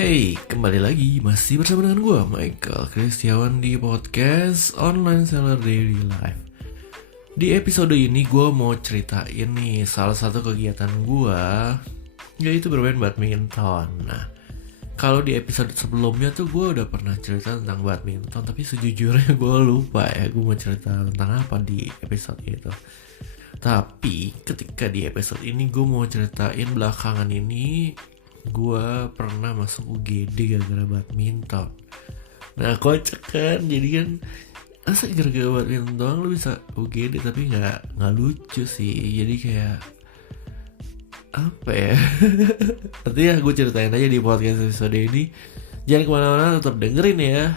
Hey, kembali lagi masih bersama dengan gue Michael Kristiawan di podcast Online Seller Daily Life. Di episode ini gue mau ceritain nih salah satu kegiatan gue, yaitu bermain badminton. Nah, kalau di episode sebelumnya tuh gue udah pernah cerita tentang badminton, tapi sejujurnya gue lupa ya gue mau cerita tentang apa di episode itu. Tapi ketika di episode ini gue mau ceritain belakangan ini gue pernah masuk UGD gara-gara badminton. Nah kocak kan, jadi kan masa gara-gara badminton doang lu bisa UGD, tapi nggak lucu sih. Jadi kayak apa ya? Nanti ya gue ceritain aja di podcast episode ini. Jangan kemana-mana, tetap dengerin ya.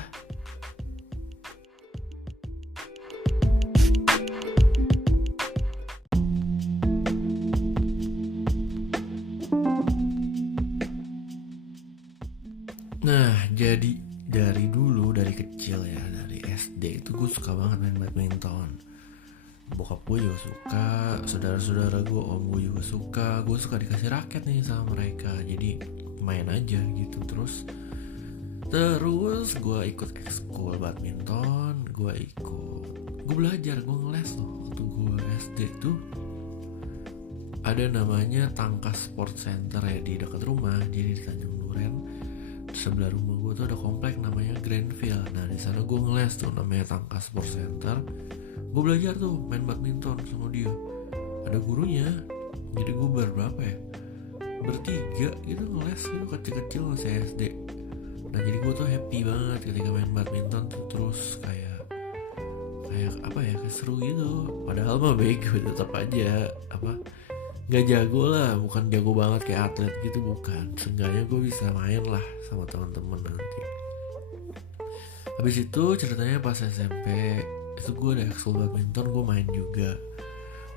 Nah, jadi dari kecil ya, dari SD itu gue suka banget main badminton. Bokap gue juga suka, saudara-saudara gue, om gue juga suka. Gue suka dikasih raket nih sama mereka, jadi main aja gitu. Terus gue ikut ekskul badminton, gue belajar, gue ngeles loh. Waktu gue SD tuh ada namanya Tangkas Sport Center ya di dekat rumah, jadi di Tanjung Duren. Sebelah rumah gue tuh ada komplek namanya Grandville. Nah di sana gue ngeles tuh namanya Tangkas Sport Center. Gue belajar tuh main badminton sama dia. Ada gurunya. Jadi gue berapa ya? Bertiga gitu ngeles gitu, kecil-kecil masih SD. Nah jadi gue tuh happy banget ketika main badminton tuh. Terus kayak apa ya, kayak seru gitu. Padahal mah bego tetap aja gak jago lah, bukan jago banget kayak atlet gitu, bukan. Seenggaknya gue bisa main lah sama teman-teman nanti. Habis itu ceritanya pas SMP itu gue ada ekskul badminton, gue main juga.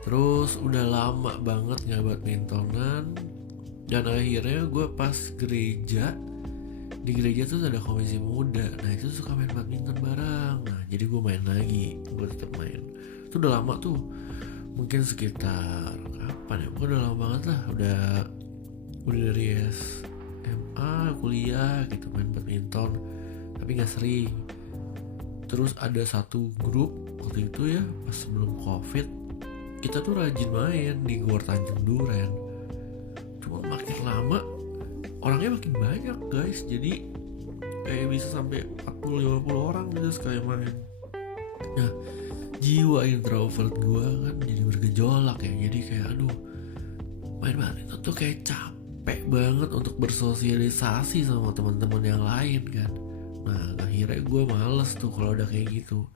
Terus udah lama banget gak badmintonan, dan akhirnya gue pas di gereja tuh ada komisi muda. Nah itu suka main badminton bareng. Nah jadi gue main lagi, gue tetap main. Itu udah lama tuh, mungkin sekitar kapan ya, udah lama banget lah, udah dari SMA kuliah gitu main badminton, tapi nggak sering. Terus ada satu grup waktu itu ya, pas sebelum COVID, kita tuh rajin main di Gor Tanjung Duren. Cuma makin lama orangnya makin banyak guys, jadi kayak bisa sampai 40-50 orang gitu sekali main. Nah jiwa introvert gue kan jadi bergejolak ya. Jadi kayak main badminton tuh kayak capek banget untuk bersosialisasi sama teman-teman yang lain kan. Nah akhirnya gue males tuh kalau udah kayak gitu.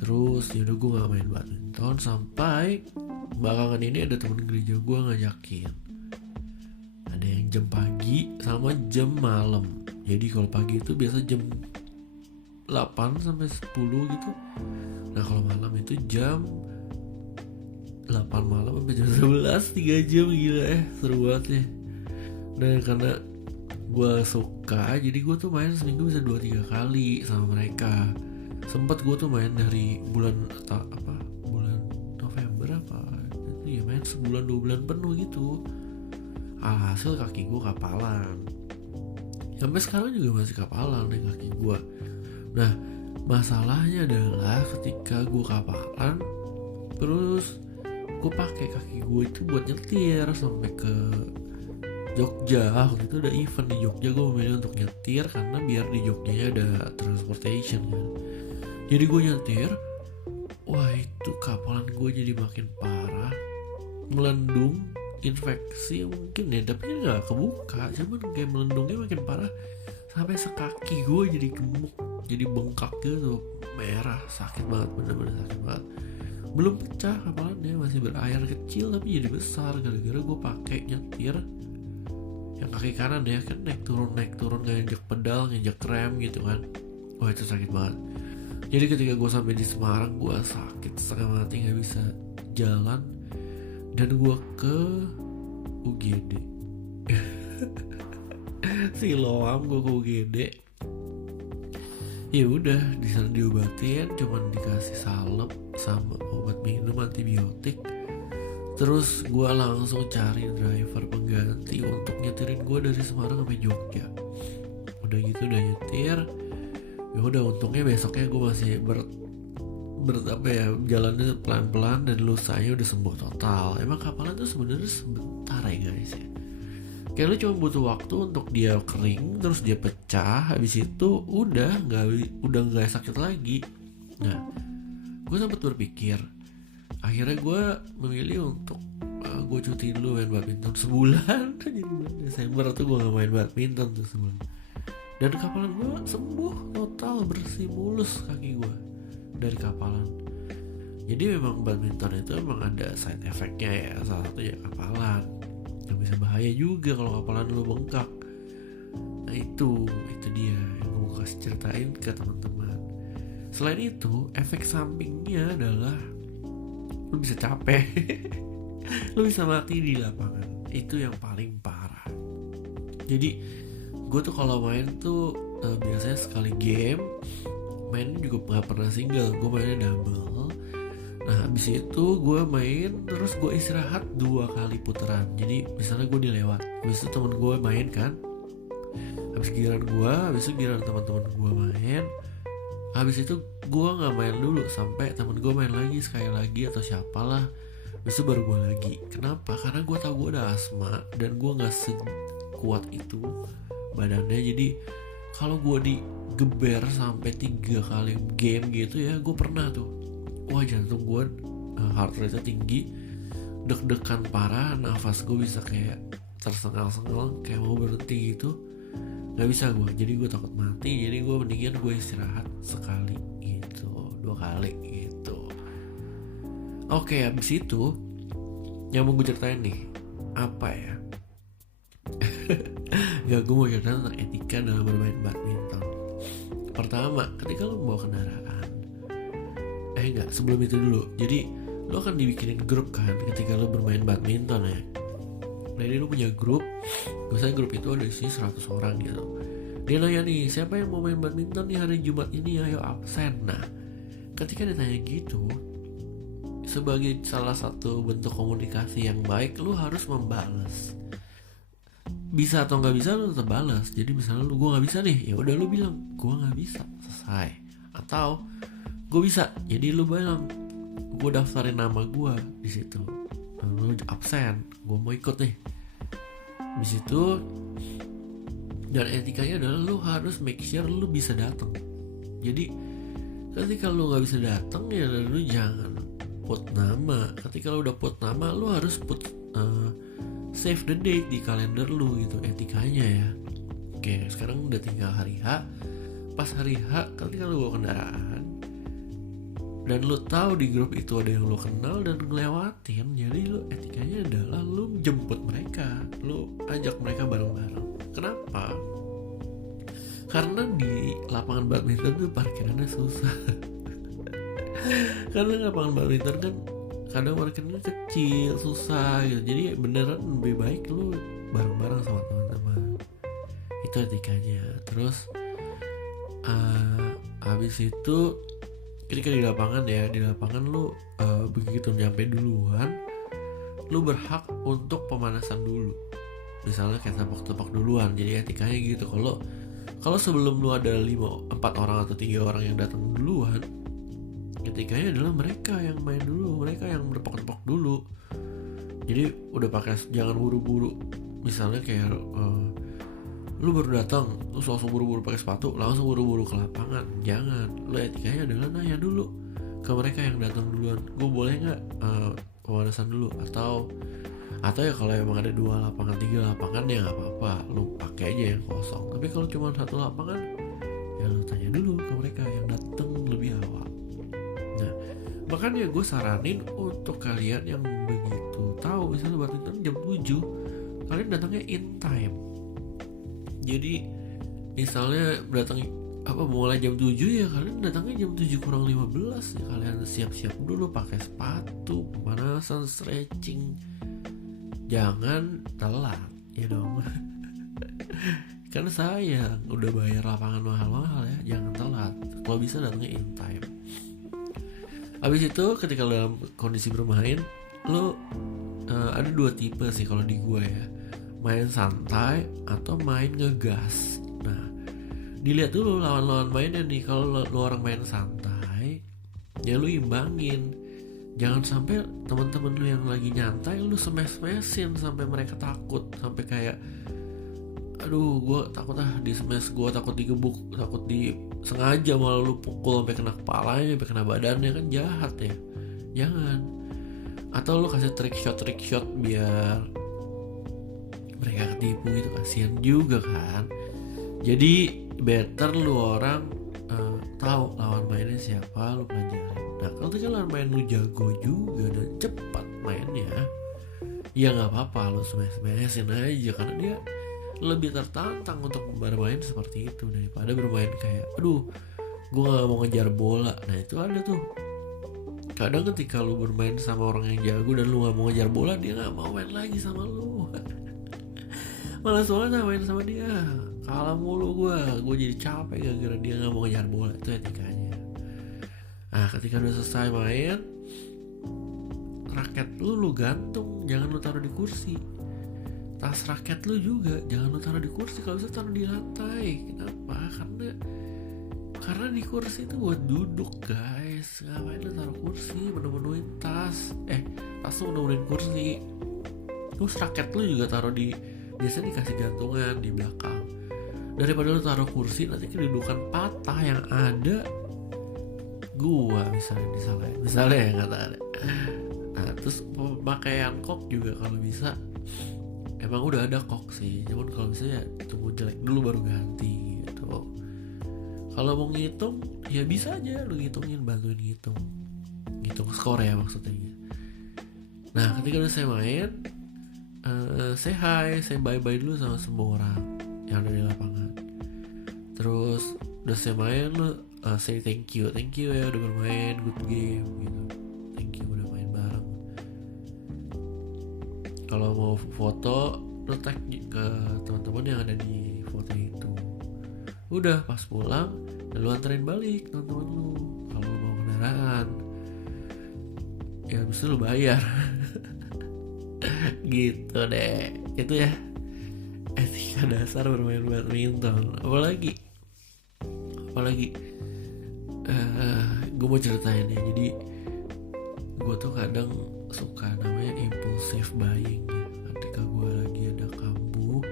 Terus yaudah gue gak main badminton sampai belakangan ini ada temen gereja gue ngajakin. Ada yang jam pagi sama jam malam. Jadi kalau pagi itu biasa jam 8 sampai 10 gitu. Nah kalau malam itu jam 8 malam sampai jam 11, 3 jam, gila seru banget ya. Nah karena gue suka, jadi gue tuh main seminggu bisa 2-3 kali sama mereka. Sempet gue tuh main dari bulan November itu ya, main sebulan 2 bulan penuh gitu. Alhasil kaki gue kapalan. Sampai sekarang juga masih kapalan deh kaki gue. Nah masalahnya adalah ketika gue kapalan, terus gue pakai kaki gue itu buat nyetir sampai ke Jogja. Waktu itu ada event di Jogja, gue memilih untuk nyetir karena biar di Jogjanya ada transportation kan. Jadi gue nyetir, wah itu kapalan gue jadi makin parah, melendung, infeksi mungkin ya, tapi nggak kebuka, cuman kayak melendungnya makin parah sampai sekaki gue jadi gemuk, jadi bengkak gitu, merah, sakit banget, bener-bener sakit banget. Belum pecah kapalannya, masih berair kecil tapi jadi besar gara-gara gue pakai nyetir yang kaki kanan ya kan, naik turun nginjek pedal, nginjek rem gitu kan. Wah itu sakit banget. Jadi ketika gue sampai di Semarang, gue sakit setengah mati, nggak bisa jalan, dan gue ke UGD. Siloam gue ke UGD. Ya udah di sana diobatin, cuman dikasih salep sama obat minum antibiotik. Terus gue langsung cari driver pengganti untuk nyetirin gue dari Semarang sampai Jogja. udah gitu udah nyetir, ya udah untungnya besoknya gue masih jalannya pelan-pelan dan lusanya udah sembuh total. Emang kapalan tuh sebenarnya sebentar ya guys ya, kayak lu cuma butuh waktu untuk dia kering terus dia pecah, habis itu udah nggak sakit lagi. Nah gue sempat berpikir, akhirnya gue memilih untuk gue cuti dulu main badminton sebulan. Jadi bulan Desember tuh gue gak main badminton tuh sebulan, dan kapalan gue sembuh total, bersih mulus kaki gue dari kapalan. Jadi memang badminton itu emang ada side effect-nya ya, salah satunya kapalan yang bisa bahaya juga kalau kapalan lu bengkak. Nah itu dia yang gue mau kasih ceritain ke teman-teman. Selain itu, efek sampingnya adalah lu bisa capek. Lu bisa mati di lapangan, itu yang paling parah. Jadi gue tuh kalau main tuh biasanya sekali game main juga gak pernah single, gue mainnya double. Nah habis itu gue main terus gue istirahat 2 kali putaran. Jadi misalnya gue dilewat, habis itu temen gue main kan, habis giliran gue, habis itu giliran teman-teman gue main, habis itu gue gak main dulu sampai temen gue main lagi sekali lagi atau siapalah, habis itu baru gue lagi. Kenapa? Karena gue tau gue ada asma dan gue gak sekuat itu badannya. Jadi kalau gue digeber sampai 3 kali game gitu ya, gue pernah tuh, wah jantung gue heart rate tinggi, deg-degan parah, nafas gue bisa kayak tersengal-sengal kayak mau berhenti gitu, nggak bisa gue. Jadi gue takut mati, jadi gue mendingan gue istirahat sekali gitu, 2 kali gitu. Oke, abis itu yang mau gue ceritain nih apa ya? Gak, gue mau ceritain tentang etika dalam bermain badminton. Pertama, ketika lo bawa kendaraan, sebelum itu dulu. Jadi lo akan dibikinin grup kan ketika lo bermain badminton ya. Jadi lo punya grup, biasanya grup itu ada isinya 100 orang gitu. Dia nanya nih, siapa yang mau main badminton nih hari Jumat ini, ayo absen. Nah ketika ditanya gitu, sebagai salah satu bentuk komunikasi yang baik, lo harus membalas. Bisa atau nggak bisa lo tetap balas. Jadi misalnya gue nggak bisa nih, ya udah lo bilang gue nggak bisa, selesai. Atau gue bisa, jadi lo bilang gue daftarin nama gue di situ, lo absen, gue mau ikut nih di situ. Dan etikanya adalah lo harus make sure lo bisa datang. Jadi ketika lo nggak bisa datang ya lo jangan put nama. Ketika lo udah put nama, lo harus put save the date di kalender lu gitu, etikanya ya. Oke, sekarang udah tinggal hari H. Pas hari H, ketika lu bawa kendaraan dan lu tahu di grup itu ada yang lu kenal dan ngelewatin, jadi lu etikanya adalah lu jemput mereka, lu ajak mereka bareng-bareng. Kenapa? Karena di lapangan badminton tuh parkirannya susah. Karena lapangan badminton kan kadang parkirnya kecil, susah gitu. Jadi beneran lebih baik lu bareng-bareng sama teman-teman. Itu etikanya. Terus habis itu ketika di lapangan lu begitu nyampe duluan, lu berhak untuk pemanasan dulu. Misalnya kayak tepok-tepok duluan. Jadi etikanya gitu. Kalau sebelum lu ada 4 orang atau 3 orang yang datang duluan, etikanya adalah mereka yang main dulu, mereka yang bertepok-tepok dulu. Jadi udah pakai, jangan buru-buru. Misalnya kayak lu baru datang, lu langsung buru-buru pakai sepatu, langsung buru-buru ke lapangan. Jangan. Lu etikanya adalah nanya dulu ke mereka yang datang duluan, gue boleh nggak pemanasan dulu, atau ya kalau emang ada 2 lapangan 3 lapangan ya nggak apa-apa, lu pakai aja yang kosong. Tapi kalau cuma 1 lapangan ya lu tanya dulu ke mereka yang datang lebih awal. Nah makanya gue saranin untuk kalian yang begitu tahu misalnya badminton jam 7, kalian datangnya in time. Jadi misalnya mulai jam 7 ya kalian datangnya jam 7 kurang 15 ya, kalian siap-siap dulu pakai sepatu, pemanasan, stretching. Jangan telat ya dong. Karena saya udah bayar lapangan mahal-mahal ya, jangan telat. Kalau bisa datangnya in time. Habis itu ketika lo dalam kondisi bermain, lo ada 2 tipe sih kalau di gue ya, main santai atau main ngegas. Nah dilihat dulu lawan-lawan mainnya nih. Kalau lu orang main santai, ya lu imbangin. Jangan sampai teman-teman lu yang lagi nyantai lu smash-smashin sampai mereka takut, sampai kayak aduh gue takut di smash, gue takut digebuk, takut sengaja malah lu pukul sampai kena kepalanya, sampai kena badannya, kan jahat ya. Jangan. Atau lu kasih trick shot biar mereka ketipu gitu, kasihan juga kan. Jadi better lu orang tahu lawan mainnya siapa, lu pelajarin. Nah kalau lawan main lu jago juga dan cepat mainnya, ya nggak apa-apa lu smash-smashin aja, karena dia lebih tertantang untuk bermain seperti itu daripada bermain kayak aduh gue nggak mau ngejar bola. Nah itu ada tuh kadang ketika lu bermain sama orang yang jago dan lu nggak mau ngejar bola, dia nggak mau main lagi sama lu. Malas banget main sama dia, kalah mulu gue jadi capek gara-gara dia nggak mau ngejar bola. Itu etikanya. Nah ketika udah selesai main, raket lu gantung, jangan lu taruh di kursi. Tas raket lu juga jangan lu taruh di kursi, kalau bisa taruh di lantai. Kenapa? Karena di kursi itu buat duduk guys. Ngapain lu taruh kursi, menu-menuin tas lu menu-menuin kursi. Terus raket lu juga taruh biasanya dikasih gantungan di belakang. Daripada lu taruh kursi, nanti kedudukan patah yang ada gua misalnya disalahin, misalnya ya nggak ada. Nah terus pemakaian kok juga kalau bisa, emang udah ada kok sih, cuman kalau bisa ya tunggu jelek dulu baru ganti gitu. Kalau mau ngitung ya bisa aja lu ngitungin, bantuin ngitung skor ya maksudnya. Nah ketika udah saya main, say hi, say bye dulu sama semua orang yang ada di lapangan. Terus udah saya main, lu say thank you ya udah bermain, good game gitu. Thank you udah main bareng. Kalau mau foto, lu tag ke teman-teman yang ada di foto itu. Udah pas pulang, lu anterin balik teman-teman lu. Kalau lu bawa kendaraan, ya habis itu lu bayar. Gitu deh. Itu ya etika dasar bermain badminton. Apalagi gue mau ceritain ya. Jadi gue tuh kadang suka namanya impulsive buying ya. Ketika gue lagi ada kambuh,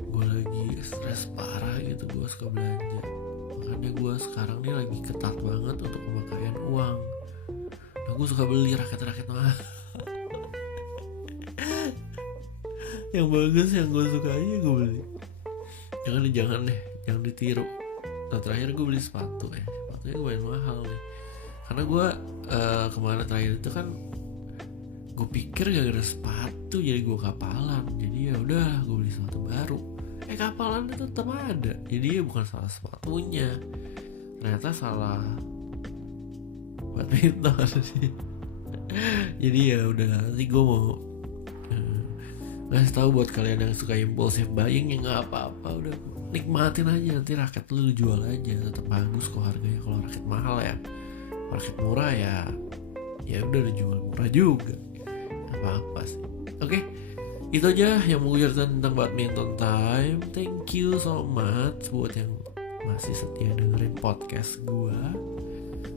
gue lagi stres parah gitu, gue suka belanja. Makanya gue sekarang nih lagi ketat banget untuk pemakaian uang. Nah gue suka beli raket-raket mahal. Yang bagus, yang gue suka aja gue beli. Jangan ditiru. Nah terakhir gue beli sepatunya lumayan mahal nih. Karena gue kemarin terakhir itu kan gue pikir gara-gara sepatu jadi gue kapalan. Jadi ya udah gue beli sepatu baru. Kapalan itu tetap ada. Jadi ya bukan salah sepatunya, ternyata salah badminton sih. Jadi ya udah, nanti gue mau ngasih tahu buat kalian yang suka impulsive buying, ya nggak apa-apa, udah nikmatin aja. Nanti raket lu jual aja, tetap bagus kok harganya. Kalau raket mahal ya, raket murah ya udah dijual murah juga, nggak apa-apa sih. Oke, itu aja yang mau gue ceritain tentang badminton time. Thank you so much buat yang masih setia dengerin podcast gue.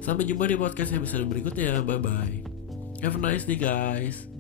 Sampai jumpa di podcast episode berikutnya. Bye bye. Have a nice day guys.